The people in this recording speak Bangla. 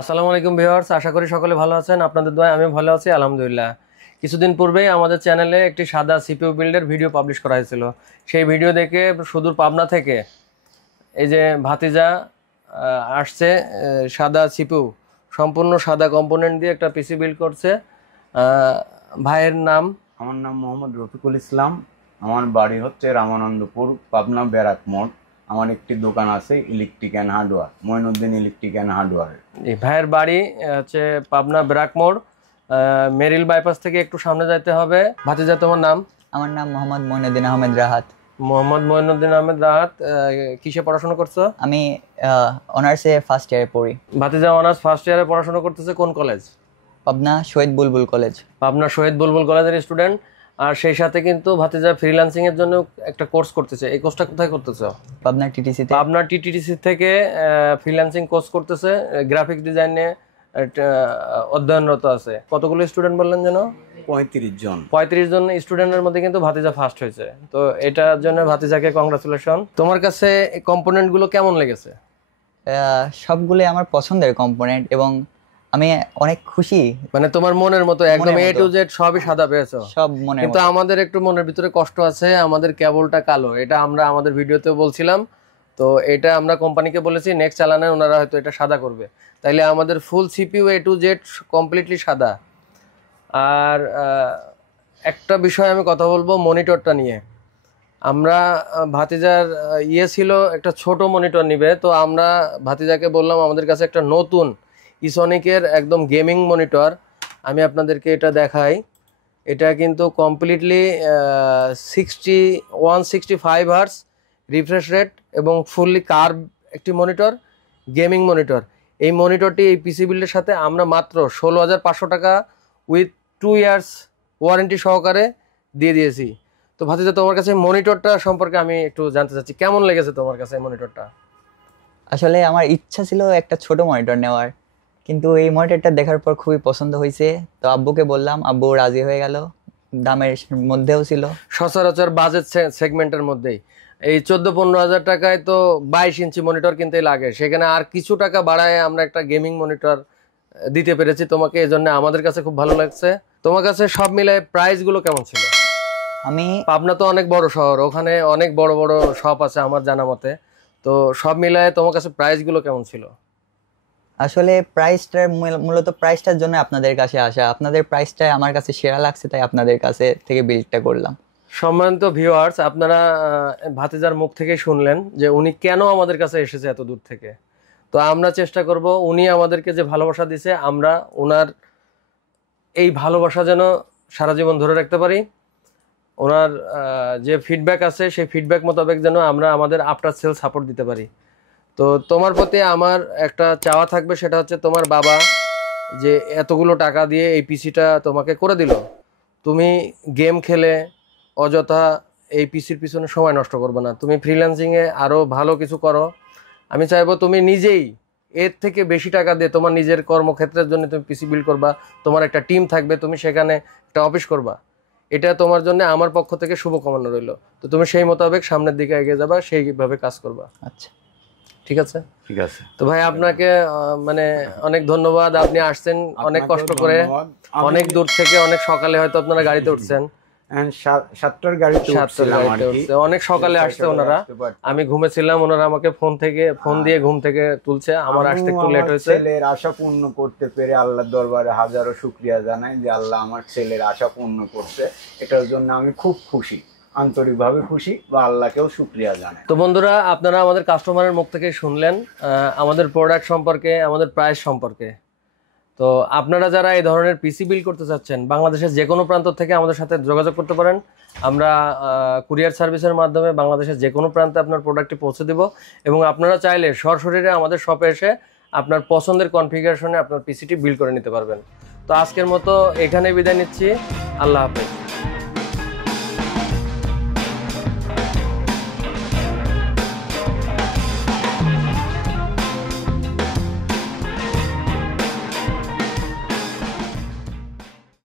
আসসালামু আলাইকুম ভিউয়ার্স, আশা করি সকলে ভালো আছেন। আপনাদের দোয়ায় আমি ভালো আছি আলহামদুলিল্লাহ। কিছুদিন পূর্বেই আমাদের চ্যানেলে একটি সাদা সিপিইউ বিল্ডের ভিডিও পাবলিশ করা হয়েছিল। সেই ভিডিও দেখে সুদূর পাবনা থেকে এই যে ভাতিজা আসছে, সাদা সিপিইউ সম্পূর্ণ সাদা কম্পোনেন্ট দিয়ে একটা পিসি বিল্ড করছে। ভাইয়ের নাম? আমার নাম মোহাম্মদ রফিকুল ইসলাম। আমার বাড়ি হচ্ছে রামানন্দপুর, পাবনা ব্যারাক মোড়। আমার একটি দোকান আছে electric and hardware, Moinuddin electric and hardware. ভাইয়ের বাড়ি হচ্ছে পাবনা ব্যারাক মোড়, মেরিল বাইপাস থেকে একটু সামনে যাইতে হবে। ভাতিজা, তোমার নাম? আমার নাম মোহাম্মদ মঈনুদ্দিন আহমেদ রাহাত। মোহাম্মদ মঈনুদ্দিন আহমেদ রাহাত। কিসে পড়াশোনা করছো? আমি অনার্সে ফার্স্ট ইয়ারে পড়ি। ভাতিজা অনার্স ফার্স্ট ইয়ারে পড়াশোনা করতেছে। কোন কলেজ? পাবনা শহীদ বুলবুল কলেজ। পাবনা শহীদ বুলবুল কলেজের স্টুডেন্ট। আর সেই সাথে কিন্তু ভাতিজা ফ্রিল্যান্সিং এর জন্য একটা কোর্স করতেছে। এই কোর্সটা কোথায় করতেছো? পাবনা টিটিসি তে। পাবনা টিটিসি থেকে ফ্রিল্যান্সিং কোর্স করতেছে, গ্রাফিক ডিজাইনে অধ্যয়নরত আছে। কতগুলো স্টুডেন্ট বললেন যেন? 35 জন। 35 জন স্টুডেন্টের মধ্যে কিন্তু ভাতিজা ফার্স্ট হয়েছে। তো এটার জন্য ভাতিজাকে কংগ্রাচুলেশন। তোমার কাছে এই কম্পোনেন্ট গুলো কেমন লেগেছে? সবগুলো আমার পছন্দের কম্পোনেন্ট এবং আমি অনেক খুশি। মানে তোমার মনের মতো একদম এ টু জেড সবই সাদা পেয়েছো? সব মনে। কিন্তু আমাদের একটু মনের ভিতরে কষ্ট আছে, আমাদের কেবলটা কালো। এটা আমরা আমাদের ভিডিওতেও বলছিলাম। তো এটা আমরা কোম্পানিকে বলেছি নেক্সট চালানে ওনারা হয়তো এটা সাদা করবে। তাইলে আমাদের ফুল CPU A to Z completely সাদা। আর একটা বিষয় আমি কথা বলবো মনিটরটা নিয়ে। আমরা ভাতিজার ছিল একটা ছোট মনিটর নিবে, তো আমরা ভাতিজাকে বললাম আমাদের কাছে একটা নতুন ইসনিকের একদম গেমিং মনিটর। আমি আপনাদেরকে এটা দেখাই। এটা কিন্তু কমপ্লিটলি 165 হার্টজ রিফ্রেশ রেট এবং ফুললি কার্ভ একটি মনিটর, গেমিং মনিটর। এই মনিটরটি এই পিসি বিল্ডের সাথে আমরা মাত্র 16,500 টাকা উইথ 2 ইয়ার্স ওয়ারেন্টি সহকারে দিয়ে দিয়েছি। তো ভাতিজা, তোমার কাছে মনিটরটা সম্পর্কে আমি একটু জানতে চাচ্ছি, কেমন লেগেছে তোমার কাছে মনিটরটা? আসলে আমার ইচ্ছা ছিল একটা ছোট মনিটর নেওয়ার, কিন্তু এই মনিটরটা দেখার পর খুবই পছন্দ হয়েছে। তো আব্বুকে বললাম, আব্বু রাজি হয়ে গেল। দামের মধ্যেও ছিল, সচরাচর বাজেট সেগমেন্টের মধ্যেই। এই 14-15 হাজার টাকায় তো 22 ইঞ্চি মনিটর কিনতে লাগে, সেখানে আর কিছু টাকা বাড়ায় আমরা একটা গেমিং মনিটর দিতে পেরেছি তোমাকে। এই জন্য আমাদের কাছে খুব ভালো লাগছে। তোমার কাছে সব মিলায় প্রাইসগুলো কেমন ছিল? আমি পাবনা তো অনেক বড় শহর, ওখানে অনেক বড় বড় শপ আছে আমার জানা মতে। তো সব মিলায় তোমার কাছে প্রাইসগুলো কেমন ছিল? আসলে প্রাইসটার মূলত প্রাইসটার জন্য আপনাদের কাছে আসা। আপনাদের প্রাইসটাই আমার কাছে সেরা লাগছে, তাই আপনাদের কাছে থেকে বিল্ডটা করলাম। সম্মানিত ভিউয়ার্স, আপনারা ভাতিজার মুখ থেকে শুনলেন যে উনি কেন আমাদের কাছে এসেছে এত দূর থেকে। তো আমরা চেষ্টা করব উনি আমাদেরকে যে ভালোবাসা দিছে আমরা ওনার এই ভালোবাসা যেন সারা জীবন ধরে রাখতে পারি। ওনার যে ফিডব্যাক আছে সেই ফিডব্যাক মোতাবেক যেন আমরা আমাদের আফটার সেল সাপোর্ট দিতে পারি। তো তোমার প্রতি আমার একটা চাওয়া থাকবে, সেটা হচ্ছে তোমার বাবা যে এতগুলো টাকা দিয়ে এই পিসিটা তোমাকে করে দিল, তুমি গেম খেলে অযথা এই পিসির পিছনে সময় নষ্ট করবে না। তুমি ফ্রিল্যান্সিংয়ে আরও ভালো কিছু করো। আমি চাইবো তুমি নিজেই এর থেকে বেশি টাকা দিয়ে তোমার নিজের কর্মক্ষেত্রের জন্য তুমি পিসি বিল্ড করবা, তোমার একটা টিম থাকবে, তুমি সেখানে একটা অফিস করবা। এটা তোমার জন্য আমার পক্ষ থেকে শুভকামনা রইল। তো তুমি সেই মোতাবেক সামনের দিকে এগিয়ে যাবা, সেইভাবে কাজ করবা। আচ্ছা, ঠিক আছে? ঠিক আছে। তো ভাই আপনাকে মানে অনেক ধন্যবাদ। আপনি আসছেন অনেক কষ্ট করে, অনেক দূর থেকে, অনেক সকালে হয়তো আপনারা গাড়িতে উঠছেন। 7টার গাড়িতে অনেক সকালে আসছে ওনারা। আমি ঘুমেছিলাম, ওনারা আমাকে ফোন দিয়ে ঘুম থেকে তুলছে। আমার আসতে একটু লেট হয়েছে। ছেলের আশা পূর্ণ করতে পেরে আল্লাহর দরবারে হাজারো শুকরিয়া জানাই যে আল্লাহ আমার ছেলের আশা পূর্ণ করছে। এটার জন্য আমি খুব খুশি, আন্তরিকভাবে খুশি, বা আল্লাহকেও শুকরিয়া জানাই। তো বন্ধুরা, আপনারা আমাদের কাস্টমারের মুখ থেকে শুনলেন আমাদের প্রোডাক্ট সম্পর্কে, আমাদের প্রাইস সম্পর্কে। তো আপনারা যারা এই ধরনের পিসি বিল্ড করতে চাচ্ছেন, বাংলাদেশের যে কোনো প্রান্ত থেকে আমাদের সাথে যোগাযোগ করতে পারেন। আমরা কুরিয়ার সার্ভিসের মাধ্যমে বাংলাদেশের যে কোনো প্রান্তে আপনার প্রোডাক্টটি পৌঁছে দেব। এবং আপনারা চাইলে সরাসরি আমাদের শপে এসে আপনার পছন্দের কনফিগারেশনে আপনার পিসিটি বিল্ড করে নিতে পারবেন। তো আজকের মতো এখানে বিদায় নিচ্ছি। আল্লাহ হাফেজ।